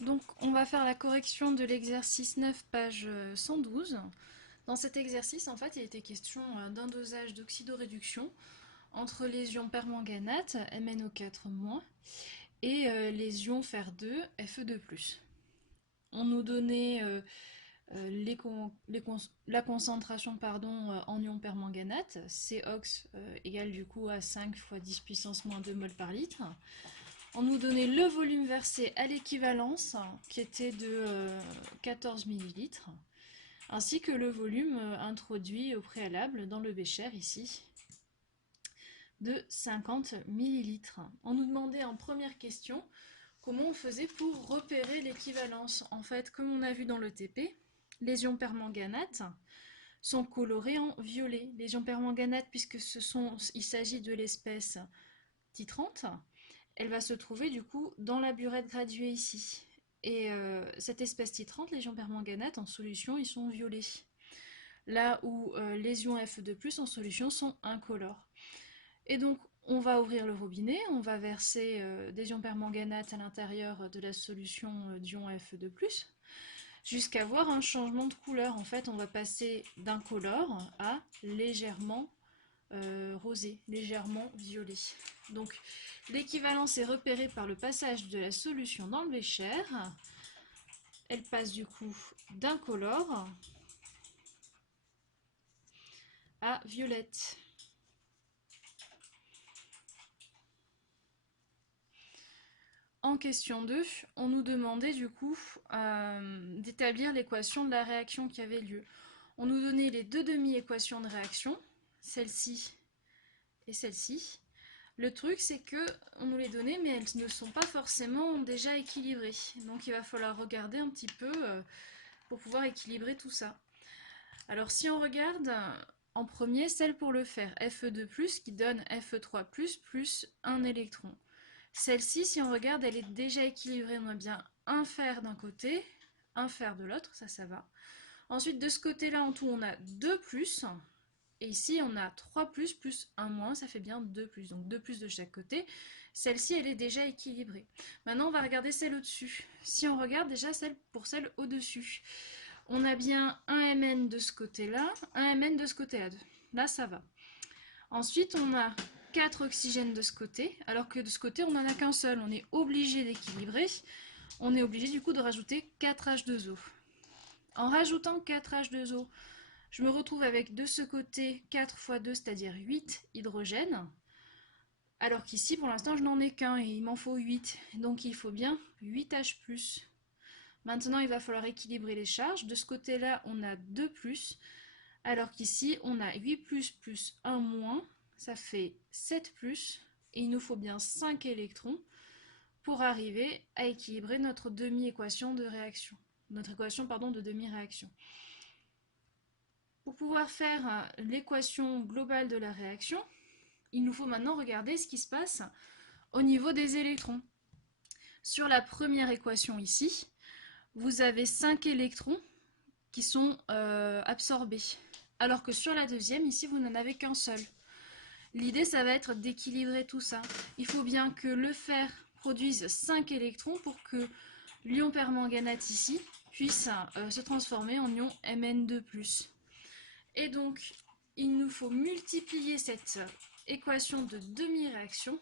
Donc, on va faire la correction de l'exercice 9, page 112. Dans cet exercice, en fait, il était question d'un dosage d'oxydoréduction entre les ions permanganate, MnO4-, et les ions fer2, Fe2+. On nous donnait la concentration en ions permanganate, COX égale du coup à 5 fois 10 puissance moins 2 mol par litre. On nous donnait le volume versé à l'équivalence, qui était de 14 millilitres, ainsi que le volume introduit au préalable dans le bécher, ici, de 50 millilitres. On nous demandait en première question comment on faisait pour repérer l'équivalence. En fait, comme on a vu dans le TP, les ions permanganate sont colorés en violet. Les ions permanganate, puisque il s'agit de l'espèce titrante, elle va se trouver du coup dans la burette graduée ici. Et cette espèce titrante, les ions permanganate, en solution, ils sont violets. Là où les ions Fe2+, en solution, sont incolores. Et donc, on va ouvrir le robinet, on va verser des ions permanganate à l'intérieur de la solution d'ions Fe2+, jusqu'à voir un changement de couleur. En fait, on va passer d'incolore à légèrement rosé, légèrement violet. Donc, l'équivalence est repérée par le passage de la solution dans le bécher. Elle passe du coup d'incolore à violette. En question 2, on nous demandait du coup d'établir l'équation de la réaction qui avait lieu. On nous donnait les deux demi-équations de réaction, celle-ci et celle-ci. Le truc, c'est que on nous les donnait, mais elles ne sont pas forcément déjà équilibrées. Donc il va falloir regarder un petit peu pour pouvoir équilibrer tout ça. Alors si on regarde en premier celle pour le fer, Fe2+, qui donne Fe3+, plus 1 électron. Celle-ci, si on regarde, elle est déjà équilibrée. On a bien un fer d'un côté, un fer de l'autre, ça va. Ensuite, de ce côté-là, en tout, on a 2 plus. Et ici, on a 3 plus 1 moins, ça fait bien 2 plus. Donc 2 plus de chaque côté. Celle-ci, elle est déjà équilibrée. Maintenant, on va regarder celle au-dessus. Si on regarde déjà celle au-dessus, on a bien un Mn de ce côté-là, un Mn de ce côté-là. Là, ça va. Ensuite, on a 4 oxygènes de ce côté, alors que de ce côté, on n'en a qu'un seul. On est obligé d'équilibrer. On est obligé du coup de rajouter 4 H2O. En rajoutant 4 H2O, je me retrouve avec de ce côté 4 fois 2, c'est-à-dire 8 hydrogènes. Alors qu'ici, pour l'instant, je n'en ai qu'un et il m'en faut 8. Donc il faut bien 8 H+. Maintenant, il va falloir équilibrer les charges. De ce côté-là, on a 2+, alors qu'ici, on a 8+, plus 1 moins, ça fait 7+, et il nous faut bien 5 électrons pour arriver à équilibrer notre demi-équation de réaction. Notre équation, pardon, de demi-réaction. Pour pouvoir faire l'équation globale de la réaction, il nous faut maintenant regarder ce qui se passe au niveau des électrons. Sur la première équation ici, vous avez 5 électrons qui sont absorbés. Alors que sur la deuxième, ici, vous n'en avez qu'un seul. L'idée, ça va être d'équilibrer tout ça. Il faut bien que le fer produise 5 électrons pour que l'ion permanganate ici puisse se transformer en ion Mn2+. Et donc, il nous faut multiplier cette équation de demi-réaction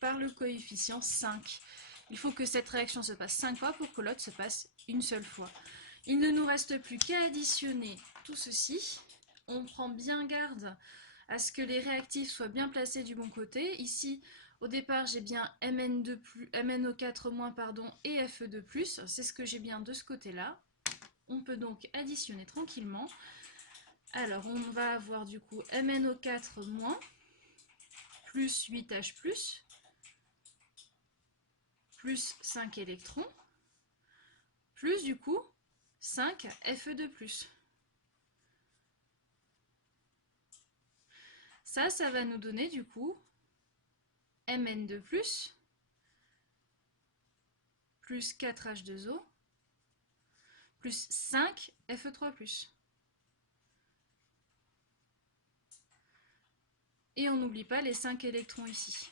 par le coefficient 5. Il faut que cette réaction se passe 5 fois pour que l'autre se passe une seule fois. Il ne nous reste plus qu'à additionner tout ceci. On prend bien garde à ce que les réactifs soient bien placés du bon côté. Ici, au départ, j'ai bien MnO4- et Fe2+. C'est ce que j'ai bien de ce côté-là. On peut donc additionner tranquillement. Alors, on va avoir du coup MnO4- plus 8H+, plus 5 électrons, plus du coup 5 Fe2+. Ça va nous donner du coup Mn2+, plus 4H2O, plus 5 Fe3+. Et on n'oublie pas les 5 électrons ici.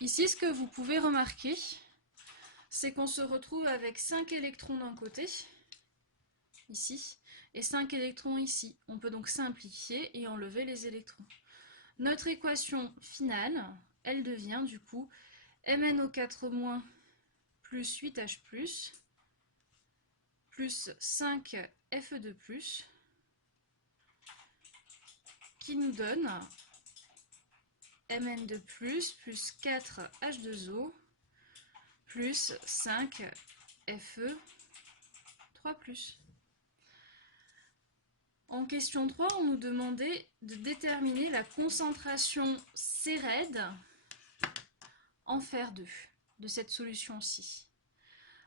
Ici, ce que vous pouvez remarquer, c'est qu'on se retrouve avec 5 électrons d'un côté, ici, et 5 électrons ici. On peut donc simplifier et enlever les électrons. Notre équation finale, elle devient du coup MnO4- plus 8H+, plus 5 Fe2+, qui nous donne Mn2+, plus 4 H2O, plus 5 Fe3+. En question 3, on nous demandait de déterminer la concentration Cred en fer2 de cette solution-ci.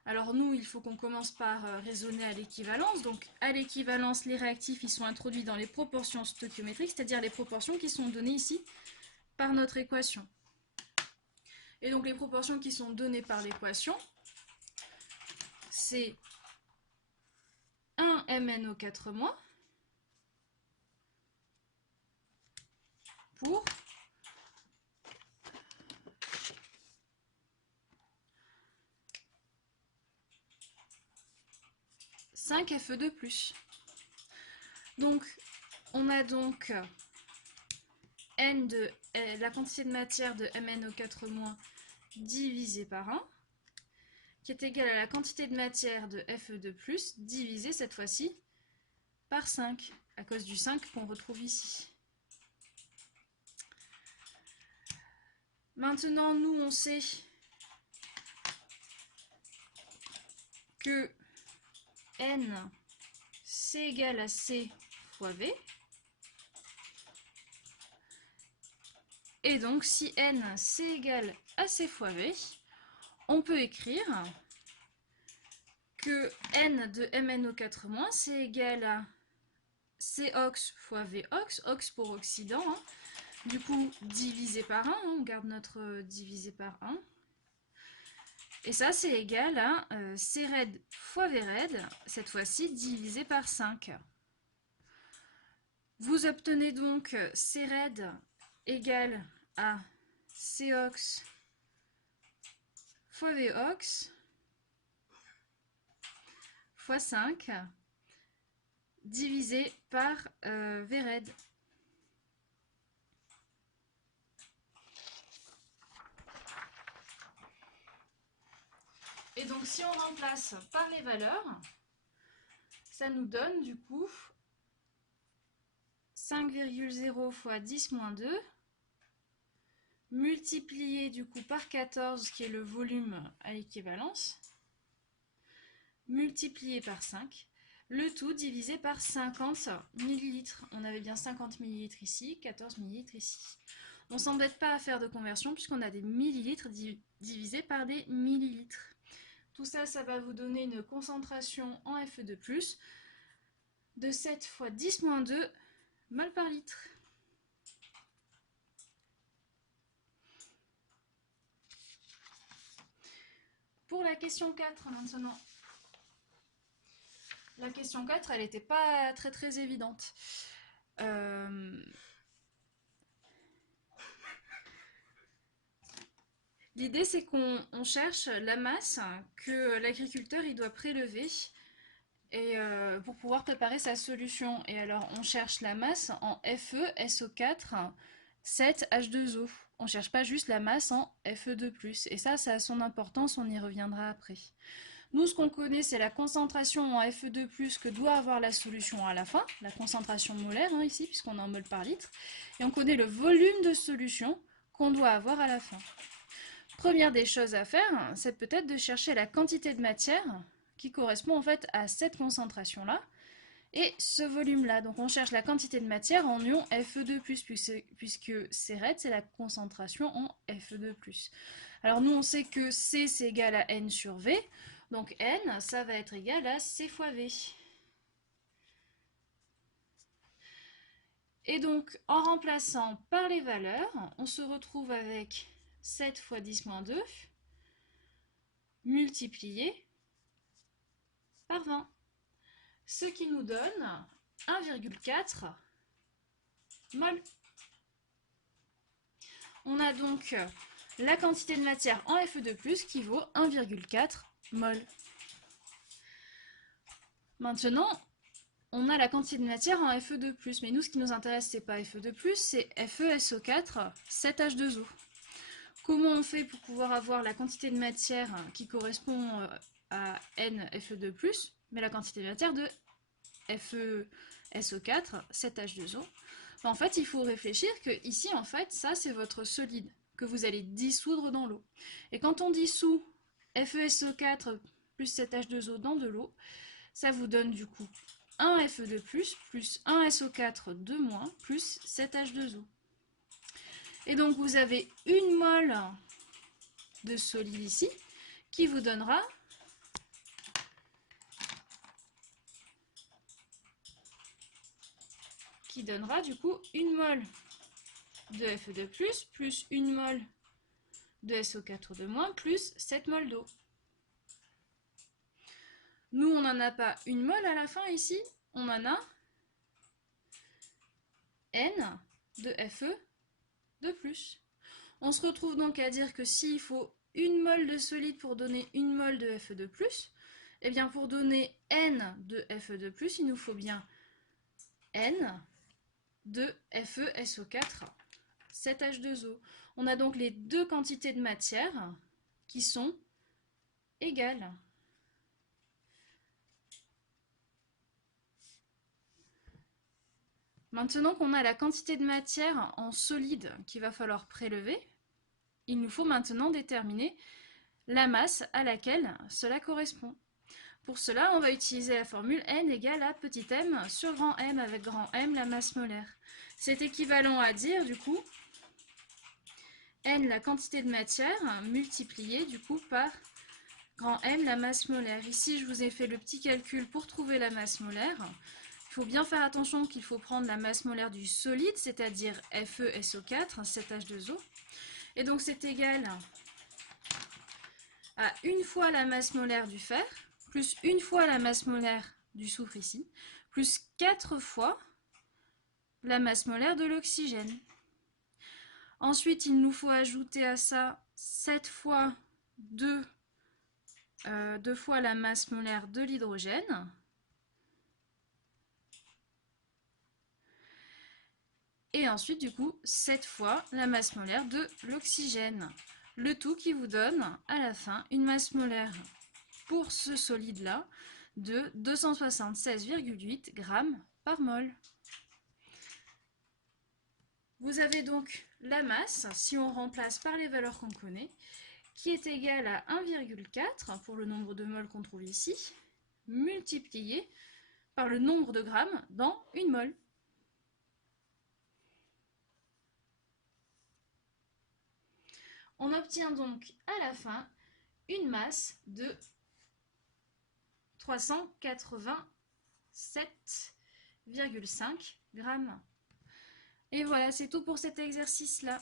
Alors nous, il faut qu'on commence par raisonner à l'équivalence. Donc à l'équivalence, les réactifs ils sont introduits dans les proportions stoichiométriques, c'est-à-dire les proportions qui sont données ici par notre équation. Et donc les proportions qui sont données par l'équation, c'est 1 MnO4- pour 5 Fe2+. Donc on a donc la quantité de matière de MnO4- divisé par 1, qui est égal à la quantité de matière de Fe2+, divisé cette fois-ci par 5, à cause du 5 qu'on retrouve ici. Maintenant, nous, on sait que N, c'est égal à C fois V. Et donc, si N, c'est égal à C fois V, on peut écrire que N de MnO4- c'est égal à COX fois VOX, OX pour oxydant, hein. Du coup, divisé par 1, hein, on garde notre divisé par 1. Et ça, c'est égal à Cred fois Vred, cette fois-ci divisé par 5. Vous obtenez donc Cred égal à COX fois VOX fois 5 divisé par Vred. Et donc si on remplace par les valeurs, ça nous donne du coup 5,0 fois 10-2 multiplié du coup par 14 qui est le volume à l'équivalence, multiplié par 5, le tout divisé par 50 millilitres. On avait bien 50 millilitres ici, 14 millilitres ici. On ne s'embête pas à faire de conversion puisqu'on a des millilitres divisés par des millilitres. Tout ça, ça va vous donner une concentration en Fe2+, de 7 fois 10-2 mol par litre. Pour la question 4 maintenant. La question 4, elle n'était pas très évidente. L'idée, c'est qu'on cherche la masse que l'agriculteur il doit prélever et, pour pouvoir préparer sa solution. Et alors, on cherche la masse en Fe, SO4, 7, H2O. On ne cherche pas juste la masse en Fe2+. Et ça a son importance, on y reviendra après. Nous, ce qu'on connaît, c'est la concentration en Fe2+, que doit avoir la solution à la fin, la concentration molaire, hein, ici, puisqu'on est en mol par litre. Et on connaît le volume de solution qu'on doit avoir à la fin. Première des choses à faire, c'est peut-être de chercher la quantité de matière qui correspond en fait à cette concentration-là et ce volume-là. Donc on cherche la quantité de matière en ion Fe2+, puisque Cred, c'est la concentration en Fe2+. Alors nous, on sait que C, c'est égal à N sur V. Donc N, ça va être égal à C fois V. Et donc, en remplaçant par les valeurs, on se retrouve avec 7 fois 10-2 multiplié par 20. Ce qui nous donne 1,4 mol. On a donc la quantité de matière en Fe2+, qui vaut 1,4 mol. Maintenant, on a la quantité de matière en Fe2+, mais nous, ce qui nous intéresse, c'est pas Fe2+, c'est FeSO4, 7H2O. Comment on fait pour pouvoir avoir la quantité de matière qui correspond à NFe2+, mais la quantité de matière de FeSO4, 7H2O? En fait, il faut réfléchir que ici, en fait, ça, c'est votre solide que vous allez dissoudre dans l'eau. Et quand on dissout FeSO4 plus 7H2O dans de l'eau, ça vous donne du coup un Fe2+, plus un SO4 de moins, plus 7H2O. Et donc vous avez une mole de solide ici qui vous donnera du coup une mole de Fe2+, plus une mole de SO4 de moins, plus 7 moles d'eau. Nous, on n'en a pas une mole à la fin ici, on en a N de Fe de plus. On se retrouve donc à dire que s'il faut une mole de solide pour donner une mole de Fe de plus, eh bien pour donner N de Fe de plus, il nous faut bien N de FeSO4, 7H2O. On a donc les deux quantités de matière qui sont égales. Maintenant qu'on a la quantité de matière en solide qu'il va falloir prélever, il nous faut maintenant déterminer la masse à laquelle cela correspond. Pour cela, on va utiliser la formule N égale à petit m sur grand M avec grand M, la masse molaire. C'est équivalent à dire, du coup, N, la quantité de matière, multipliée, du coup, par grand M, la masse molaire. Ici, je vous ai fait le petit calcul pour trouver la masse molaire. Il faut bien faire attention qu'il faut prendre la masse molaire du solide, c'est-à-dire FeSO4, 7H2O. Et donc, c'est égal à une fois la masse molaire du fer, plus une fois la masse molaire du soufre ici, plus 4 fois la masse molaire de l'oxygène. Ensuite, il nous faut ajouter à ça 7 fois 2 fois la masse molaire de l'hydrogène. Et ensuite, du coup, 7 fois la masse molaire de l'oxygène. Le tout qui vous donne, à la fin, une masse molaire pour ce solide-là de 276,8 grammes par mol. Vous avez donc la masse, si on remplace par les valeurs qu'on connaît, qui est égale à 1,4 pour le nombre de moles qu'on trouve ici, multiplié par le nombre de grammes dans une mole. On obtient donc à la fin une masse de 387,5 grammes. Et voilà, c'est tout pour cet exercice-là.